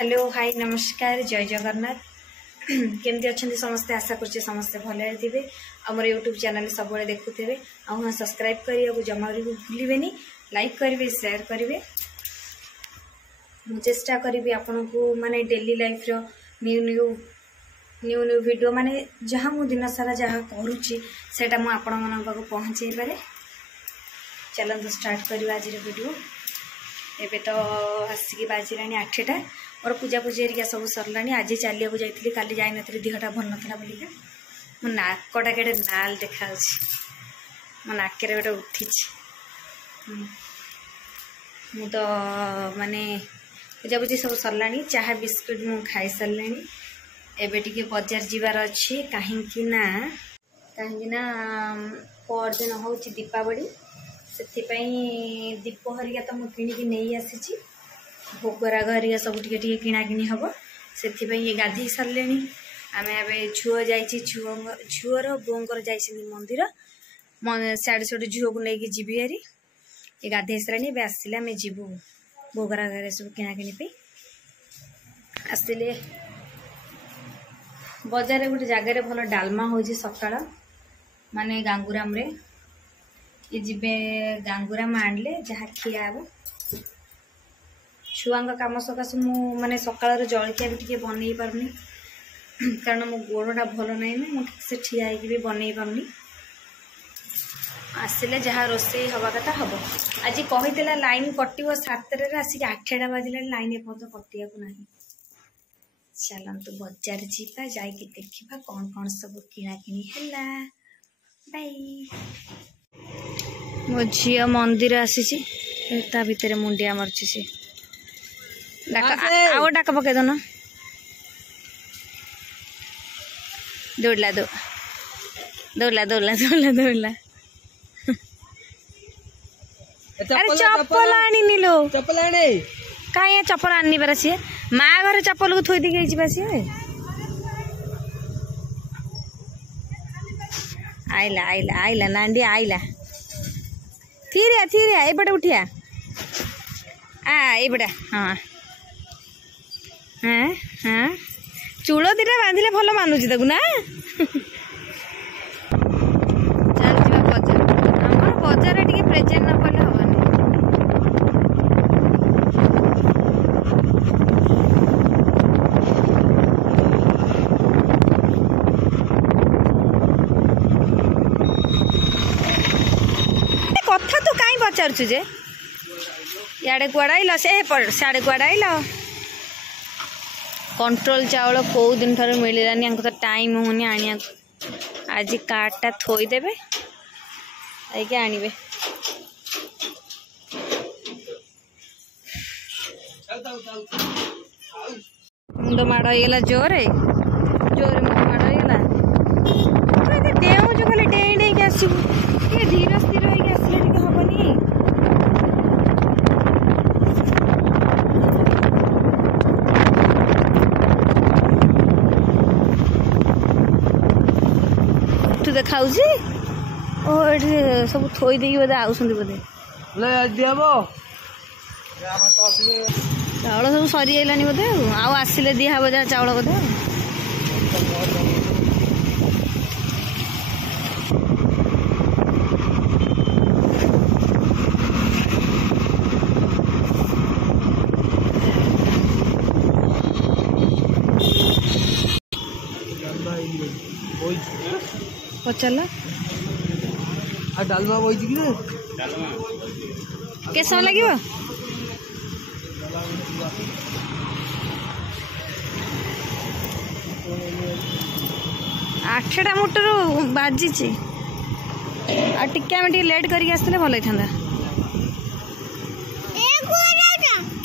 Hello hi नमस्कार जय जगन्नाथ केमती अच्छा समस्ते आशा कर समस्ते भले थे आमर यूट्यूब चैनल सब देखुवे हाँ सब्सक्राइब करने जमा भी भूलें लाइक करेंगे शेयर करेंगे चेष्टा करी आपण को माने डेली लाइफ रो new new new new video माने जहाँ मु दिन सारा जहाँ करुच्ची से आपण मन पाक पहुँचे पारे। चलते स्टार्ट करवा आज वीडियो। एबे तो आसिक बाजिला 8टा मोर पूजा पूजा एरिया सब सरला। आज चलिया जाइली काली जाई नथि देहटा भल नथला बोलिका मो नाकटा केडे नाल देखा मो नाकेरे गोटे उठी मु तो माने पूजा पूजी सब सरला। चाहा बिस्कुट मु खाई सारे एबे टिके बाजार जीवार अच्छी कहीं ना परदिन हूँ दीपावली से दीप हरिका तो मुझे किणिकी नहीं आसी भोगराग हरिका सब टे किणाकिणी हम से गाधे सारे आम ए झुओ झुओर बोर जा मंदिर साढ़े साढ़े झुओ को लेकिन जीवी हारी ये गाधे सारे ए आसले आम जीवु भोगराग सब किणाकिणी आसले बजार गोटे जगार भल डालमा हो सकाल माने गांगुराम रे ये जीवे गांगुराम आणले जहाँ खिया हे छुआ कम सकाश मु माने सकाल जलखिया भी टे बनई पारनी कारण मो गोड़टा भल ना मुझे ठिया भी बनई पारनी। आसले जहाँ रोसे हवा कथा हम आज कही लाइन कटो 7 आसिक 8टा बाजिला लाइन एपर्त कटिया ना। चलतु बजार जीवा जाइए देखा कौन कौन सब किणाकिणी है। बाय मो झी मंदिर आसी भितर मुंडिया मार्ची से आउ डाक पकई दन दौड़ला दौड़ला दौड़ला दौड़ला दौड़ला अरे चप्पल आनी लो चप्पल आने कहीं चप्पल आनी बार सी माँ घर चप्पल को थोई दी सी आइला आइला आइला नांडी आइला थीरिया एपटे उठिया एपटे हाँ हाँ हाँ चूल दीटा बांधिले भल मानुची ताकू ना। चल जा बजार आम बजार टे प्रेजेंट न कले हवानी। कथा तू कहीं पचारु जे इे कुआड़ आइल से सियाड़े कुआड़ आइल कंट्रोल चाउल कौ दिन ठार मिलानी तो टाइम होनी आनिया आज कार्डटा थोईदेवे आगे आणवे मुंड माड़ होगा जोरे जोरे मुंड माड़ होगा तो डेऊ खाली डे डे आसबू ये धीर स्थिर होगी आसले टे हेनी। देखा सब थोई दे बोधे आउसंदी बोधे चाउल सब सरी जाइलानी बोधे आउ आसिले दिहब जहाँ चाउल बोधे पचारा डालमा बही के समय लगे 8टा मोटर बाजी टे लेट करके आसते भल होता।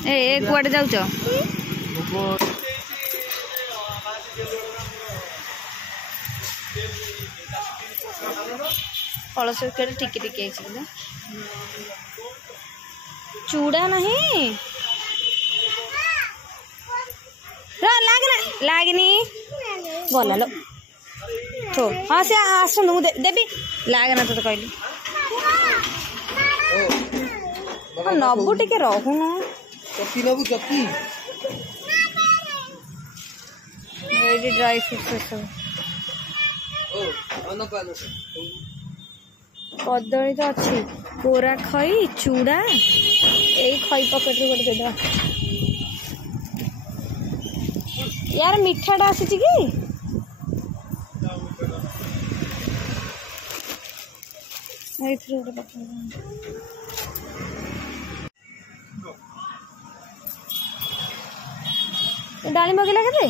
ए कुआडे जाऊच कलश टिके टिके चूड़ा नहीं लागनी गला लो थो हाँ से आसतु मुझे देवी लागना तो कहली नबू टे रहून चकी नबू चकी ये ड्राई फ्रूट्स सब कदली तो अच्छी कोरा खई चूड़ा यही खई पकेट रू गोटे देद यार मिठाटा आसी कि डाली मगेला के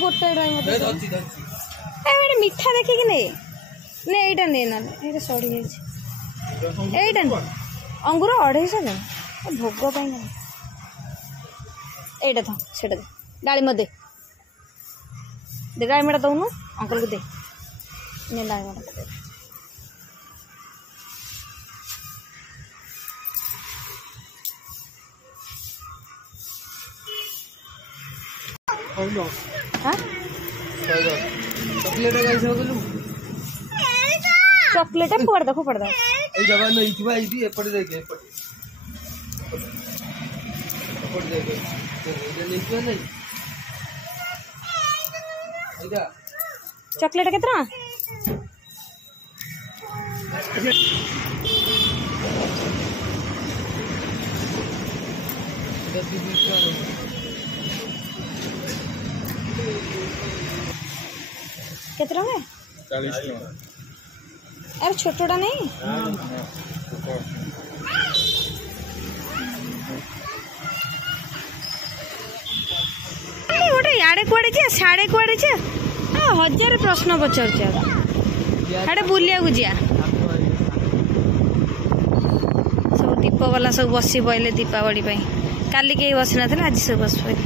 गोटे मिठा देखिए ने एटा ने ना सड़ी एटा अंगूर 250 भोग एटा था सेटा दे डाली दे डालीमा दौनु अंकल को दे ने डालीमा दे चॉकलेट फोड़ दो ए जगह नहीं थी भाई दी एपड़ देखे एपड़ देखे ये नहीं क्यों नहीं इधर चॉकलेट कितना कितना है 40 टका अरे छोटोटा नहीं गोटे याडे कुआडे जे साडे कुआडे जे 1000 प्रश्न पचार हाडे बुलिया गुजिया सब दीप वाला सब बसी पड़े दीपावली काली कहीं बसी ना आज सब बस पड़े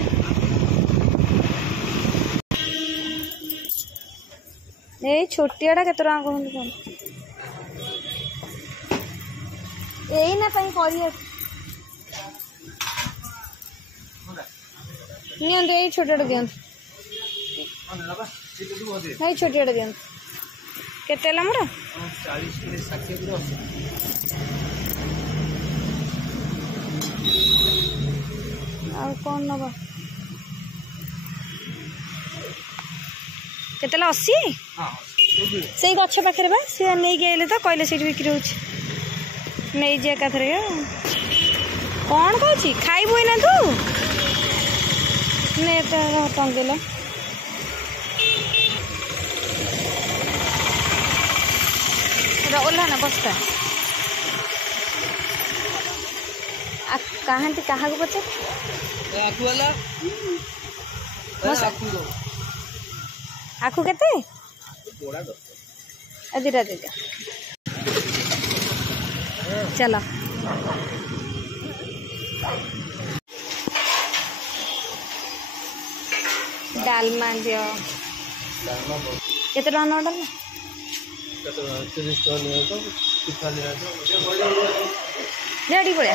ये छोटियाटा के कहते कौन यही ना यही छोटा दिखाँ छोटियाटा दिखाँ केते मोर 40 कौन नवा केते 80 से गछ पाखे बा से नहीं गए तो कहले से बिक्री हो नहीं जे एका थरे कौन कहू खाइबू ना तू ने टंगेला ओल्हा ना बस्ता कहांती कहा को पचे आखु केते दीटा दीटा चलो डालमा दियो केते टका डालमा 30 टका ले तो पिठा ले तो रेडी पड़े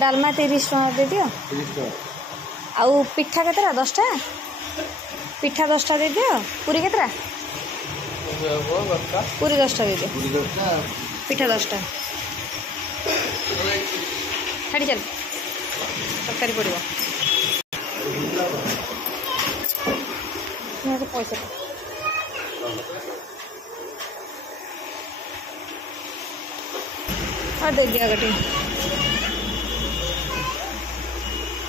डालमा 30 टका दे दियो आउ पिठा केतरा 10 टा पिठा 10 टा दे दियो पूरी केतरा पूरी 10 टा दे दियो पिठा 10 टा छाड़ी चल तरकारी पड़ो पैसा और दे दिया गटे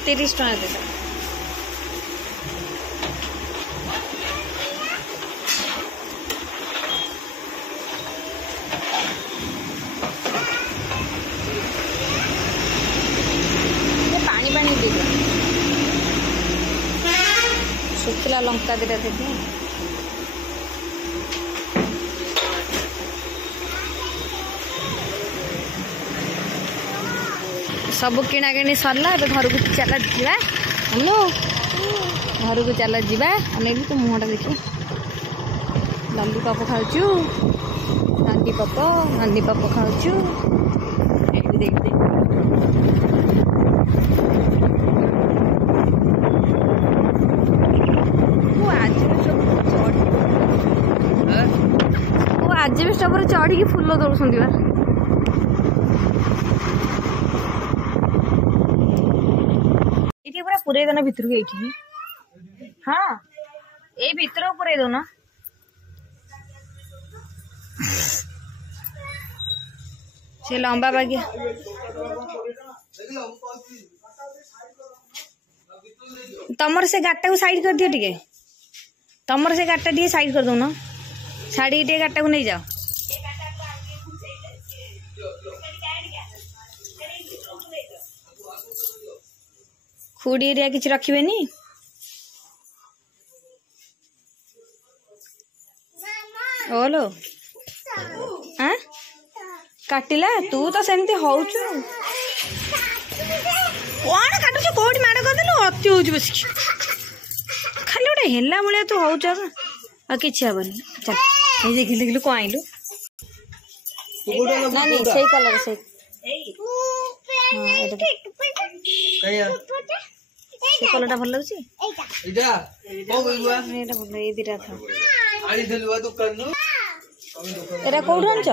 30 टका दे दो पानी पानी दे दो शुखला लंका दीटा दे दी सब किना किणी सरला घर को चल जा हेलो घर को चल जा अनेक तो मुहटा देखिए लॉलीपॉप खाऊचु नानी पप खाऊचु देख देख आजबेस्ट पर चढ़ी फुल तोड़ुंट बा ये पूरा पुरे देना भितर को हाँ ये भितर पुरे दो से लंबा बागिया तमर से गाटा को साइड कर दियो टिके तमर से गाटा टिके साइड कर दो छाड़ी टे गाटा को नहीं जाओ खुड़ी एरिया किसी रखिबेनी ओलो हाँ काटिला तू तो सेमती होचु कौन काटुଛୁ कोठी माड़ करदेलु अति होउछु बस खाली गोटे हेला भलिया तू होउछु आ किछि हबनी चल ए देखिलु देखिलु को आइलु ना नहीं सही कलर से हां एटा कहिया से कलरटा भल लागुची एटा को गइलुआ एटा भल ए दिटा था आनी देलुआ दुकान नु एरा कोठु आनछ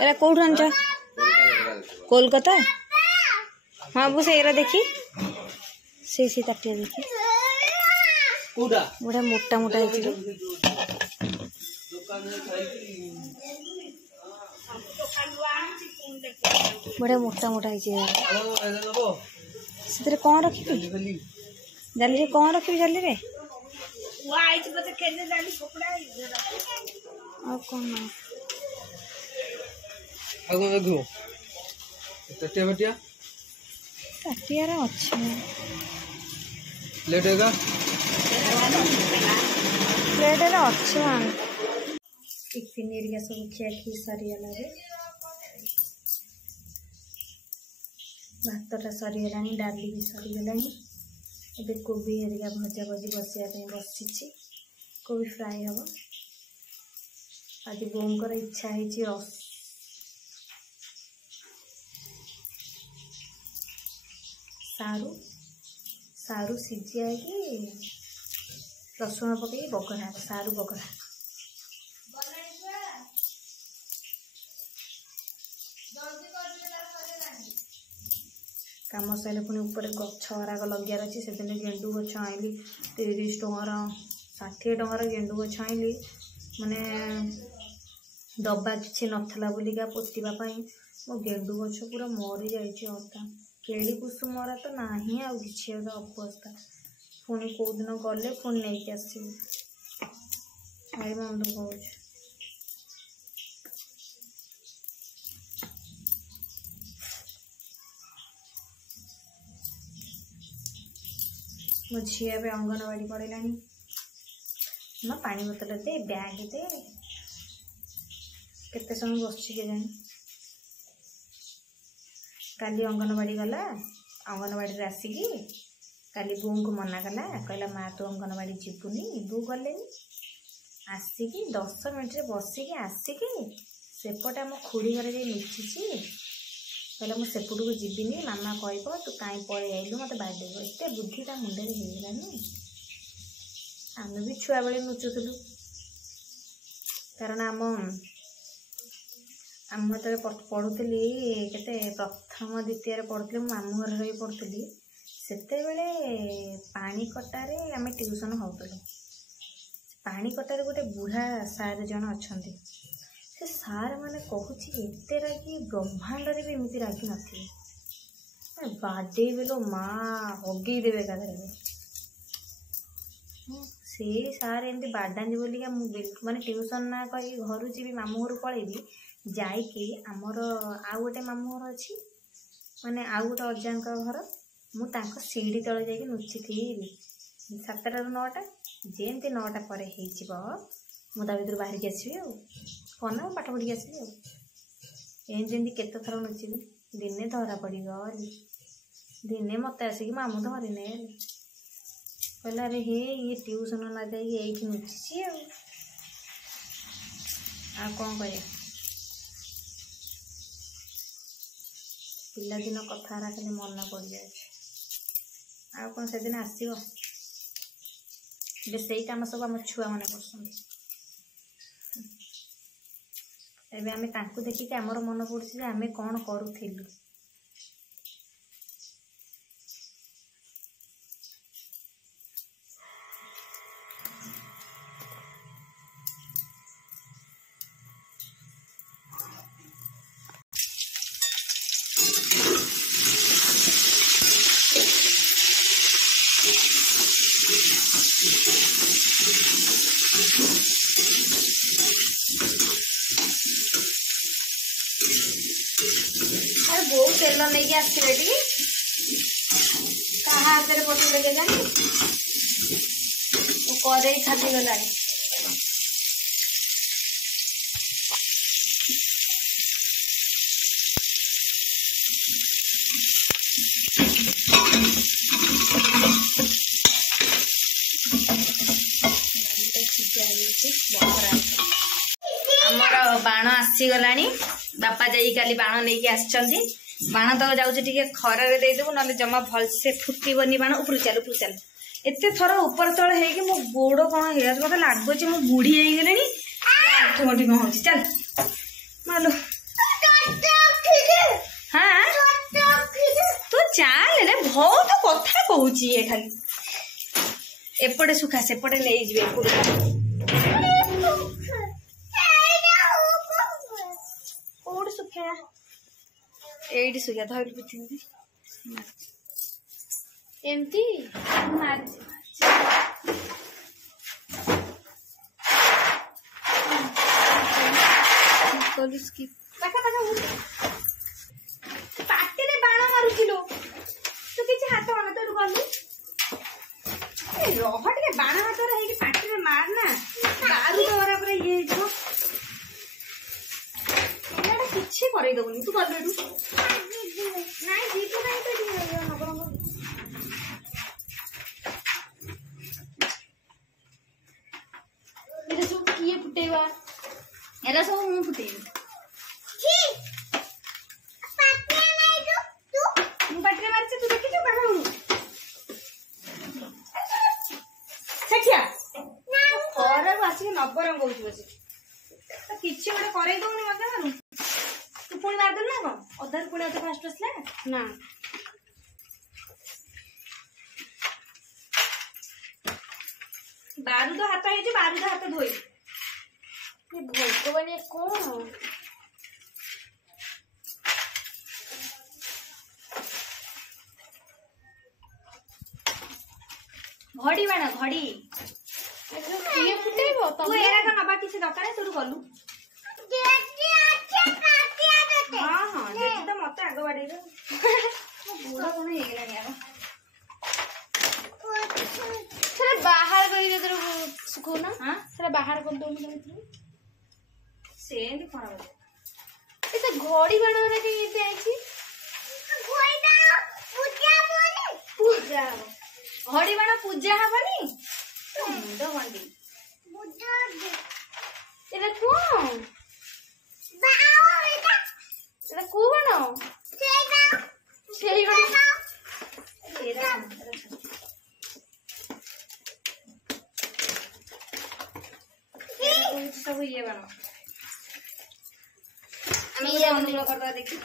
एरा कोठु आनछ कोलकाता हाँ वो सेरा देखी से ताटिया देखी कोडा बड़ा मोटा मोटा है बड़ा मोटा मोटा है से कौन रखी जाली रे कौन रखी जाली रे कौन आगो देखो टटिया बटिया ताटिया रे अच्छा लेट होगा प्लेट रे अच्छा टिफिन एरिया सब खिया खी सरीगला रे भातटा सरीगलानी डाली भी सरीगलानी ए कोबी एरिया भजा भजी बसिया बसी कोबी फ्राए हम आज बोंकर इच्छा है रस सारू सारू सीझा कि रसुण पकई बगरा सारू बगरा कम सर पुणी ऊपर गछ गुराक लगियार अच्छे से दिन गेंडू गछ आईली 30 टंकार 60 टंकार गेंडू गछ आईली माने डब्बा किसी नथला बोलिका पोतीवाई मो गेंडू गछ पूरा मरी जाता केड़ी कुसुमरा तो नहीं आ कि अवस्था पुणी कौ दिन गले पुणी नहीं आसो भाई मन दुख हो मो झी ए अंगनवाड़ी पड़ेलानी माँ पानी बोतल दे बैग दे केते समय बस के जानी काली अंगनवाड़ी गला अंगनवाड़ी आसिकी काली बो को मना कला कहला माँ तू अंगनवाड़ी जीवुनी बो गले आसिकी 10 मिनट बसिकी आसिकी सेपटे आम खुड़ी घर जाए लुचि कहला मुझे सेपट को जीविनी मामा कह तू कहीं पलि आइलु मत बाड़े एत बुद्धि ता मुंडे होगलानी आम भी छुआ बेले लुचुलु कारण आम जो पढ़ुली के प्रथम द्वितीय पढ़ुली मामू घर रही पढ़ुली से पानी कटारे आम ट्यूशन होलु पानी कटारे गोटे बुढ़ा सार जन अच्छा से सार मैंने कहूँ एत रागी ब्रह्मांड भी एमती रागी नथी बाडे बेलो माँ हगेदेवे का से सार एमती बाडानी बोलिका माने ट्यूशन ना कही घर जी मामू घर पलैबी जाइकी आमर आउ गोटे मामू घर अच्छी माने आउ गोटे अजान घर मुझे सीढ़ी तले जाकि लुचि थी 7टा ରୁ 9ଟା जेमती 9टा पर मुझे भर बाहर की आसबि कौन पाठ पढ़ी आसबि एमती केते थर लुचि दिने धरा पड़गली दिने मत आसिक मामू धरने कहला अरे हे ये ट्यूशन ना जाइए ये लुचि कौन कह पिलादिन कथा खाली मन पड़ जाए आ कौन से दिन आसो ଏବେ ସେଇ କାମ ସବୁ ଆମ ଛୁଆମାନେ କରୁଛନ୍ତି। ଏବେ ଆମେ ତାଙ୍କୁ ଦେଖିକି ଆମର ମନେ ପଡୁଛି ଯେ ଆମେ କ'ଣ କରୁଥିଲୁ। बहुत तेल नहीं आसवे टी क्या हाथ में पटेले के जानी कड़े खाली गला आमर बाण आसीगला बापा जाई काली बाण नहीं आसछंती बाण तो जाऊँ खरारे देदेबू ना जमा भलसे फुटबनी बाण ऊपर चल एत थर ऊपर तल हो मो गोड़ कौन हो मत लगुच मो बुढ़ी हो गले आठुमटी कौन हो चल मालो हाँ तू चल बहुत कथा कहूँ ये खाली एपटे सुखा सेपटे नहीं जी कौट सुखा एटी सुखा धर एमती पाटे बाण मारुल तू कि हाथ मन तो गलु रह टे बाण हाथ पाटे मारना दारू दरा पूरा ये किसी करदबनी तू गलु ना जीतु कहीं तो सब किए फुटेवा एरा सब मु फुटेबी पाटे मारे तू देखी बाण खरा को आसिक नवरंग हो किसी गोटे करदौनी मत मारू तू पुणी मारदेलु ना कौन अधार पुणी अधे फास्ट आसला ना बारूद हाथ है बारूद हाथ धोई भगवान कौन घड़ी बाण घड़ी तू एरा का नबा किसी दरकार तू गलु हाँ हाँ जेठी तो मत आग बाड़े बुढ़ा कौन हो बाहर कर सुखना हाँ बाहर कर दो से खराब तो घड़ी बाण पूजा घड़ी बाण पूजा हबनी मुंड मंडी एटा कौन एटा को बाण सब ये बाण अनुग्रह करता देखी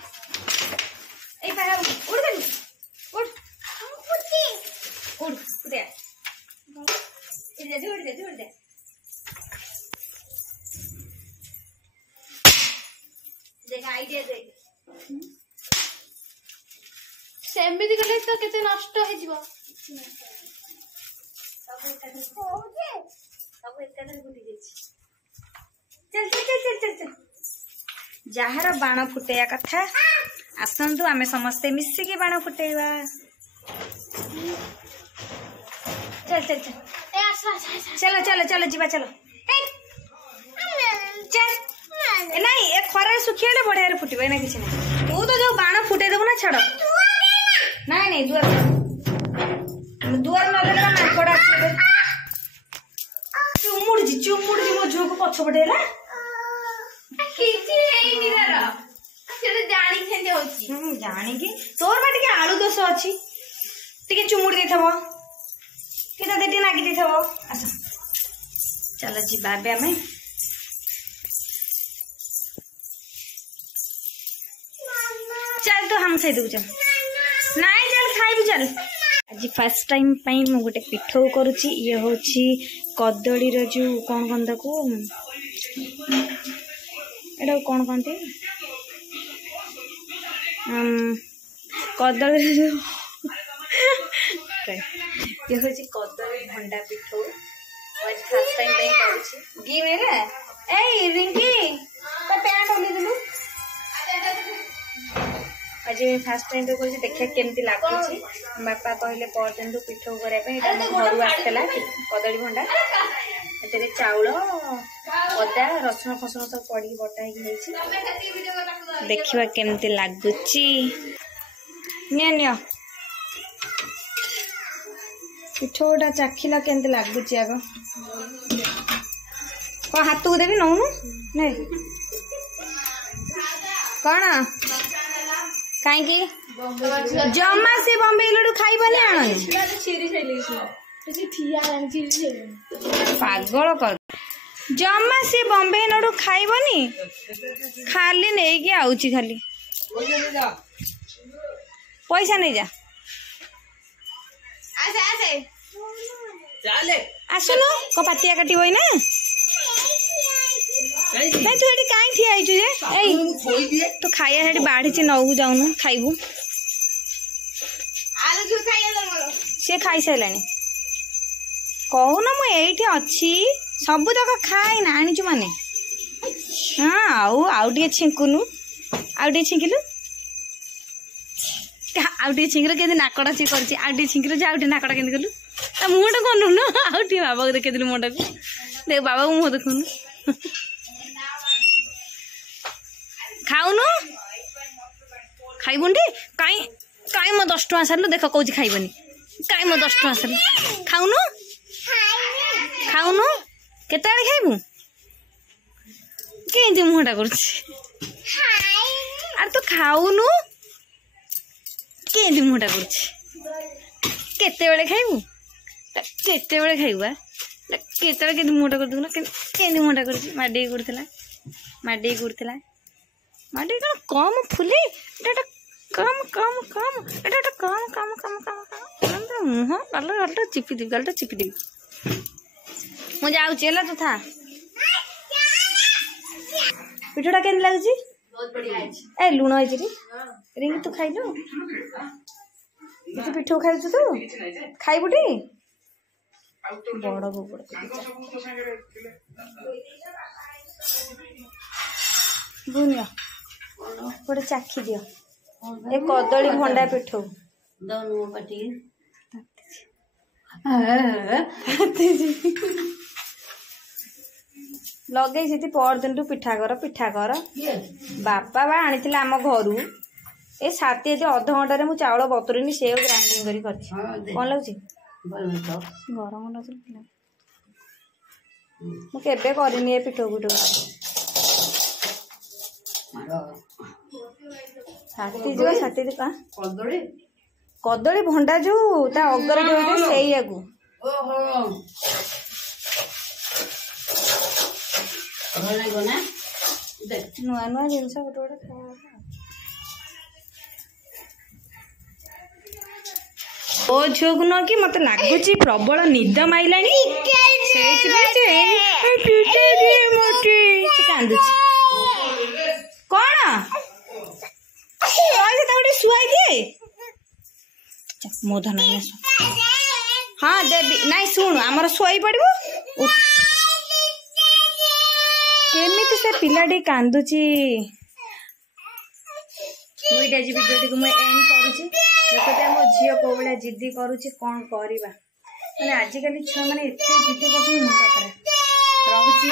उड़ दे उड़ उड़ दे उड़ दे देख आइडिया देख सेमिति कले तो केते नष्ट हे जीव सब एकाधर गुटी जाइछि चल चल चल चल चल जहार बाण फुटेया कथा आसतु आमे समस्ते मिसिकी बाण फुटेवा चल चल चल चलो चलो चलो जीवा चलो चल नहीं ए खरा सुखियाले बढ़िया फुटबे ना किसी नहीं तू तो जो बाण फुटे देबो ना छाड़ नहीं नहीं दुआर न देला ना कोडा चुमुड़ जी मो झो को पछ पटेला किछि नहीं निरार से तो जानी थेंदे होची जानी की तोर बा टिके आलू दोष अछि टिके चुमुड़ देथबो कि तो देटी नागी दी थो आस चलो जी बाबे हमें चल तो हम खाई दू चल नाई चल खाइबू चल आज फर्स्ट टाइम पाई मु गोटे पिठौ करूची ये होची कदली रो जो कौन कौन ताको एटा कौन कहते कदली ये होची कदली भंडा पिठौ आज फर्स्ट टाइम पाई करूची गी मेरे ए रिंकी तो पैंट ओली दिलु आज फास्ट टाइम तो करूँ देखिए केमती लगुच बापा कहले परदिन तो पिठौ करने घर आसला कदली भंडा ए चाउल अदा रसुण फसुण सब पड़ी बटा देखा केमती लगुच पिठौटा चाखिला केमती लगुच आग कौन हाथ को देवी नौनु नहीं कौन कहीं जमा से बम्बे लड्डू खाइबनी आनी पागल कर जमा से बम्बे लड्डू खाइबनी खाली नहीं आउची खाली पैसा नहीं जा आसुनु को पातिया काटी ना नहीं तू एटी काई ठिया आइछु जे तो खाया हेटी बाढ़ी नौ जाऊनु खाइबू से खाई सारानी कहून मु एठी अच्छी सब तक खाई ना आनीचु माने हाँ आउ छिंकुनु आउ छिंकिलु आउ छिंकिल के नाकटा सी कर आउ छिंकिल आउ नाकटा के कलु मुहटा कनु आउ बाबा को देखेलु मुहटा को देख बाबा को मुह देखुनु खाऊनु खाइबुंडी काई काई मो 10 टका सारलु देख कौची खाइबनी काई मो 10 टका सारलु खाऊनु खाऊनु केते आड़े खाइबू केंती मुहटा करछि आर तो खाऊनु केंती मुहटा करछि केते बेले खाइबू केते बेले खाइबा केते बेले केंती मुहटा कर दुना केंती मुहटा करछि माडी गुड़थला माटी कम फुले कम कम कम कम कम कम कम मुह गालटा चिपी देवी मु जाऊँगी है तो था पिठोटा के लगुच ए लुण है रिंग तू खाइलु तू पिठो खाइछु तू खाइबुटी बड़ गोबड़ बुनिया गोटे चाखी दियो ए कदली भंडा पिठौ लगे परदिन टू पिठा कर बापा बा आनी आम घर ए साथी अध घंटे मुझे चाउल बतुरनी से ग्राइंडिंग कौन लगुच गरम मुझे करनी पिठौ पिठौ साथी कदली भंडा जो अगर जो नुआ नुआ जिनस गोटे गोटे खाया ओ झील को न कि मत लगुच प्रबल निद माइला कांदु कौन शुआई दिए मो धन हाँ देवी नाई शुणु आमर शुआई पड़ो केमी से पिलाटी कांदुची मुझे आज वीडियो को मुझे एंड करुँची देखते मो झील कौ भाया जिद्दी करुँची कौन करवा मैंने आजिकल छुआ मैंने एत जिद्दी कर मुंड खराब रहुची।